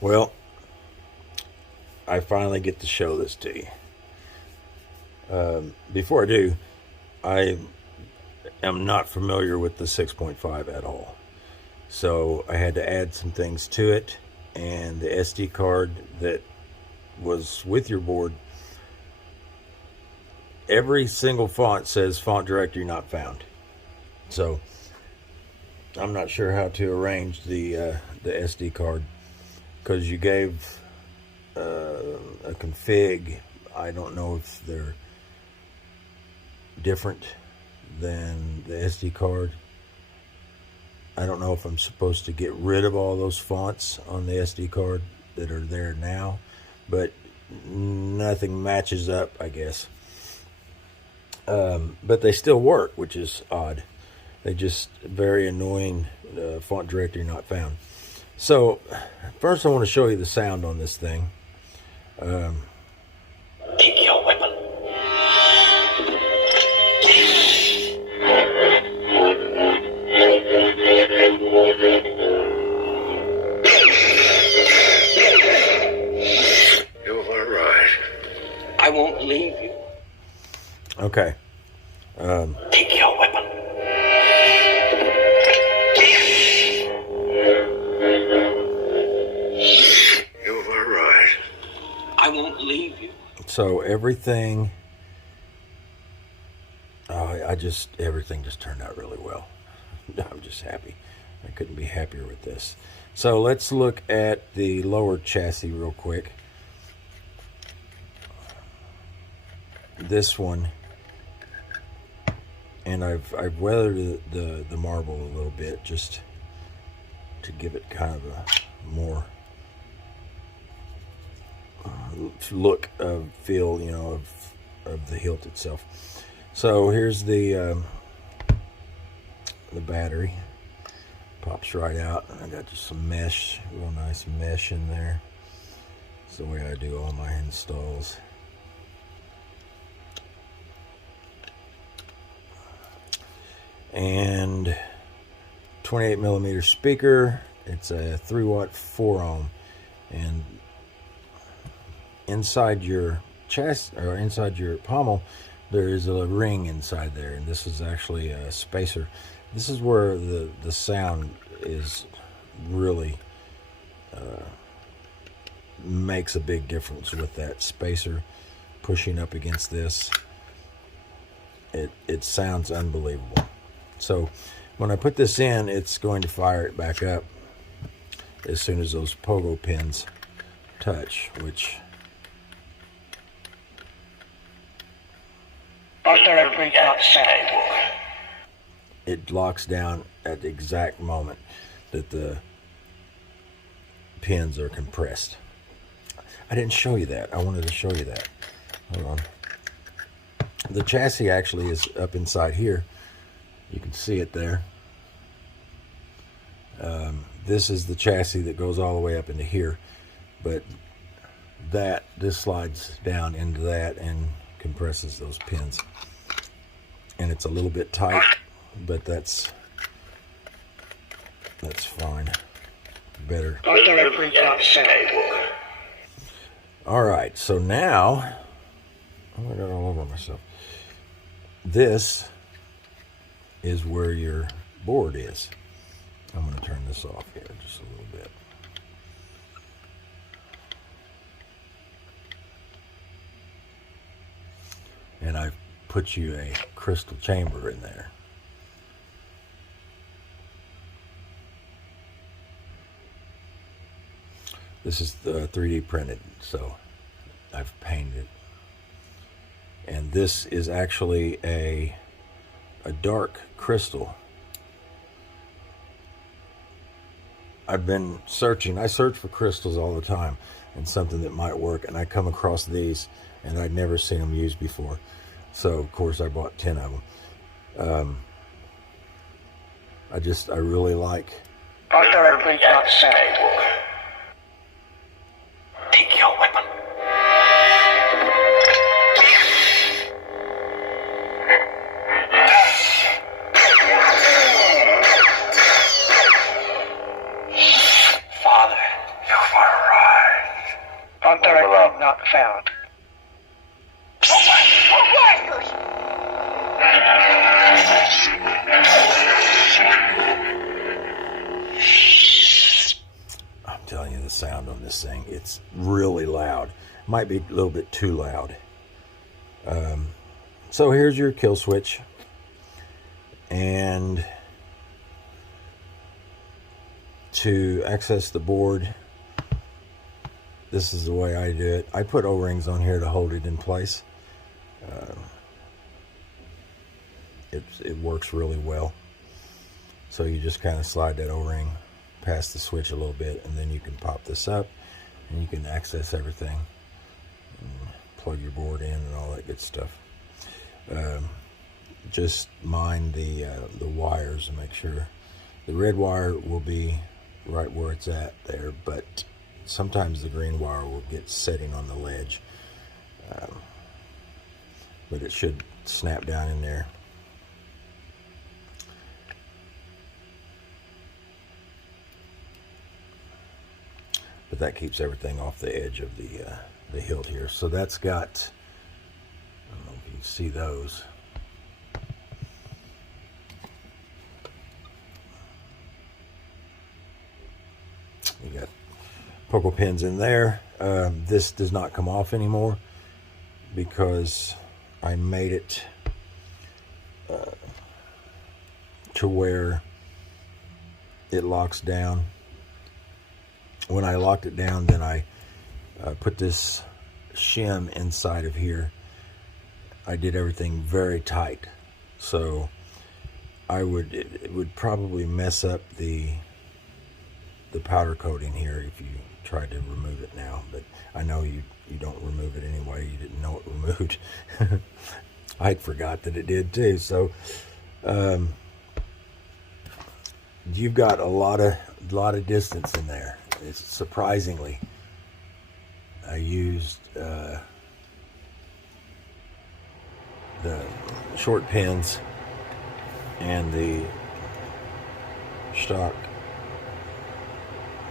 Well, I finally get to show this to you. Before I do, I am not familiar with the 6.5 at all. So I had to add some things to it, and the SD card that was with your board, every single font says font directory not found. So I'm not sure how to arrange the SD card, because you gave a config. I don't know if they're different than the SD card. I don't know if I'm supposed to get rid of all those fonts on the SD card that are there now, but nothing matches up, I guess. But they still work, which is odd. They just very annoying, font directory not found. So first I want to show you the sound on this thing. Take your weapon. You're all right. I won't leave you. Okay. Take your weapon. You're all right. I won't leave you. So everything, everything just turned out really well. I'm just happy. I couldn't be happier with this. So let's look at the lower chassis real quick. This one, and I've weathered the marble a little bit just to give it kind of a more look of feel, of the hilt itself. So here's the battery. Pops right out. I got just some mesh, real nice mesh in there. It's the way I do all my installs. And 28 millimeter speaker. It's a 3-watt 4-ohm, and inside your chest, or inside your pommel, there is a ring inside there, and this is actually a spacer. This is where the sound is really makes a big difference with that spacer pushing up against this. It sounds unbelievable. So when I put this in, it's going to fire it back up as soon as those pogo pins touch, which it locks down at the exact moment that the pins are compressed. I didn't show you that. I wanted to show you that. Hold on. The chassis actually is up inside here. You can see it there. This is the chassis that goes all the way up into here, but this slides down into that and compresses those pins. And it's a little bit tight, but that's fine. Better. All right, so now, I got all over myself. This is where your board is. I'm going to turn this off here just a little bit. And I've put you a crystal chamber in there. This is 3D printed, so I've painted it. And this is actually a dark crystal. I've been searching. I search for crystals all the time and something that might work, and I come across these, and I'd never seen them used before. So of course I bought 10 of them. I really like. Take your weapon. Father, you're far right. found. I'm telling you, the sound on this thing, it's really loud. Might be a little bit too loud. So here's your kill switch. And to access the board, this is the way I do it. I put O-rings on here to hold it in place. It works really well. So you just kind of slide that O-ring past the switch a little bit, and then you can pop this up and you can access everything and plug your board in and all that good stuff. Just mind the wires and make sure the red wire will be right where it's at there, but sometimes the green wire will get setting on the ledge, but it should snap down in there. But that keeps everything off the edge of the hilt here. So that's got, I don't know if you can see those. You got poker pins in there. This does not come off anymore because I made it to where it locks down. When I locked it down, then I put this shim inside of here. I did everything very tight, so it would probably mess up the powder coating here if you tried to remove it now, but I know you don't remove it anyway. You didn't know it removed. I forgot that it did too. So you've got a lot of distance in there. It's surprisingly. I used the short pins and the stock.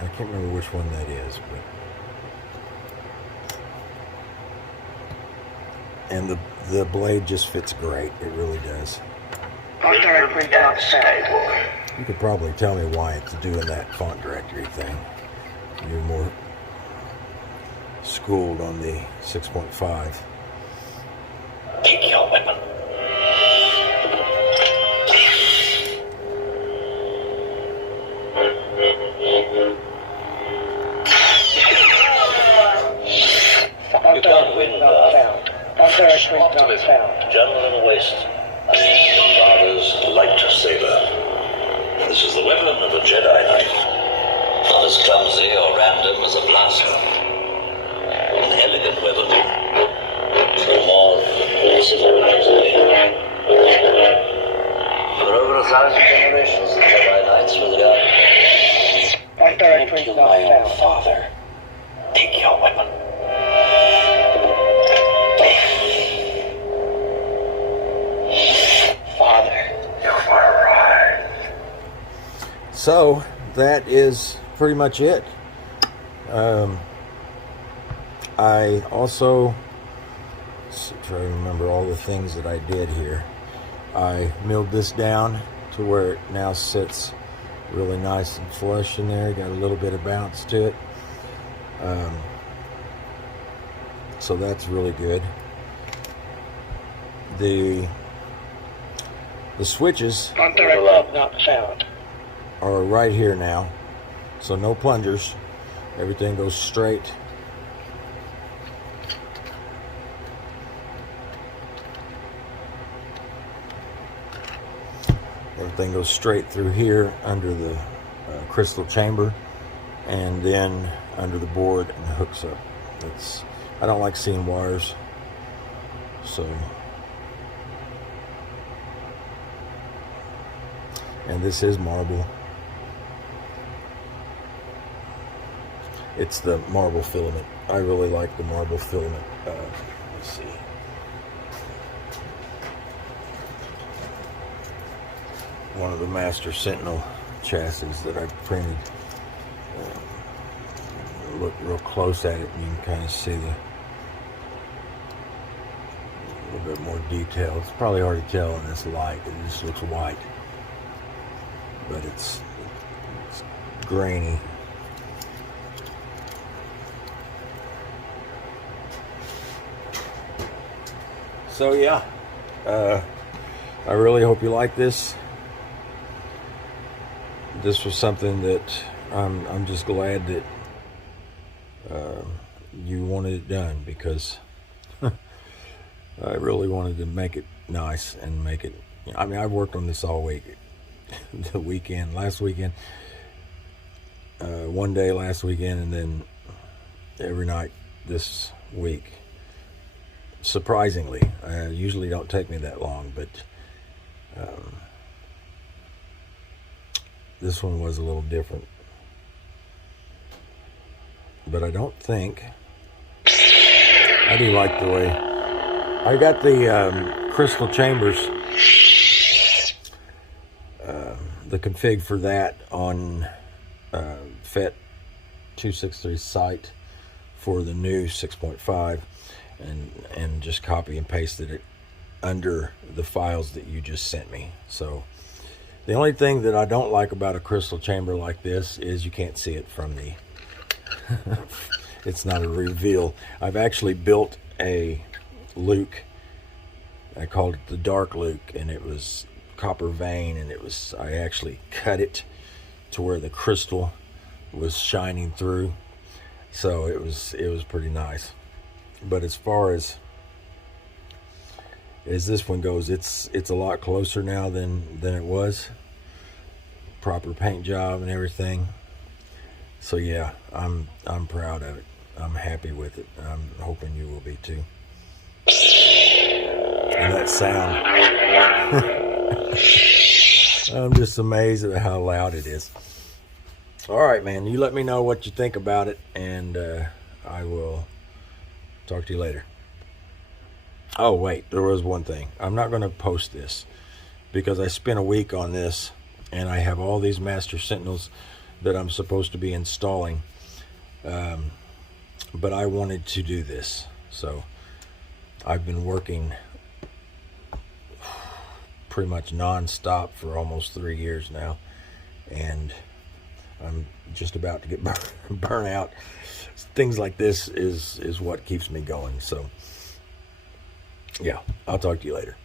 I can't remember which one that is, but and the blade just fits great. It really does. You could probably tell me why it's doing that font directory thing. You're more schooled on the 6.5. Take your weapon. You can't win, Darth. Optimism, adrenaline waste. Father's lightsaber. This is the weapon of a Jedi Knight. Not as clumsy or random as a blaster. An elegant weapon. No more civilized. For over 1,000 generations, the Jedi Knights were the guardians. I can't kill my own father. Take your weapon. So that is pretty much it. I also try to remember all the things that I did here. I milled this down to where it now sits really nice and flush in there. Got a little bit of bounce to it. So that's really good. The switches not found. are right here now, so no plungers. Everything goes straight. Everything goes straight through here under the crystal chamber, and then under the board and hooks up. I don't like seeing wires, so. And this is marble. It's the marble filament. I really like the marble filament. Let's see. One of the Master Sentinel chassis that I printed. Look real close at it and you can kind of see A little bit more detail. It's probably hard to tell in this light. It just looks white, but it's grainy. So yeah, I really hope you like this. This was something that I'm just glad that you wanted it done, because I really wanted to make it nice and make it. I mean, I've worked on this all week. The weekend, last weekend, one day last weekend, and then every night this week. Surprisingly, usually don't take me that long, but this one was a little different. But I don't think, I do like the way I got the crystal chambers, the config for that on FET 263 site for the new 6.5, and just copy and pasted it under the files that you just sent me. So the only thing that I don't like about a crystal chamber like this is you can't see it from the it's not a reveal. I've actually built a luke. I called it the dark luke, and it was copper vein, and I actually cut it to where the crystal was shining through. So it was pretty nice. But as far as this one goes, it's a lot closer now than it was. Proper paint job and everything. So yeah, I'm proud of it. I'm happy with it. I'm hoping you will be too. And that sound, I'm just amazed at how loud it is. All right, man, you let me know what you think about it, and I will talk to you later. Oh wait, there was one thing. I'm not going to post this because I spent a week on this, and I have all these Master Sentinels that I'm supposed to be installing, but I wanted to do this. So I've been working pretty much non-stop for almost 3 years now, and I'm just about to get burnt out. Things like this is what keeps me going. So yeah, I'll talk to you later.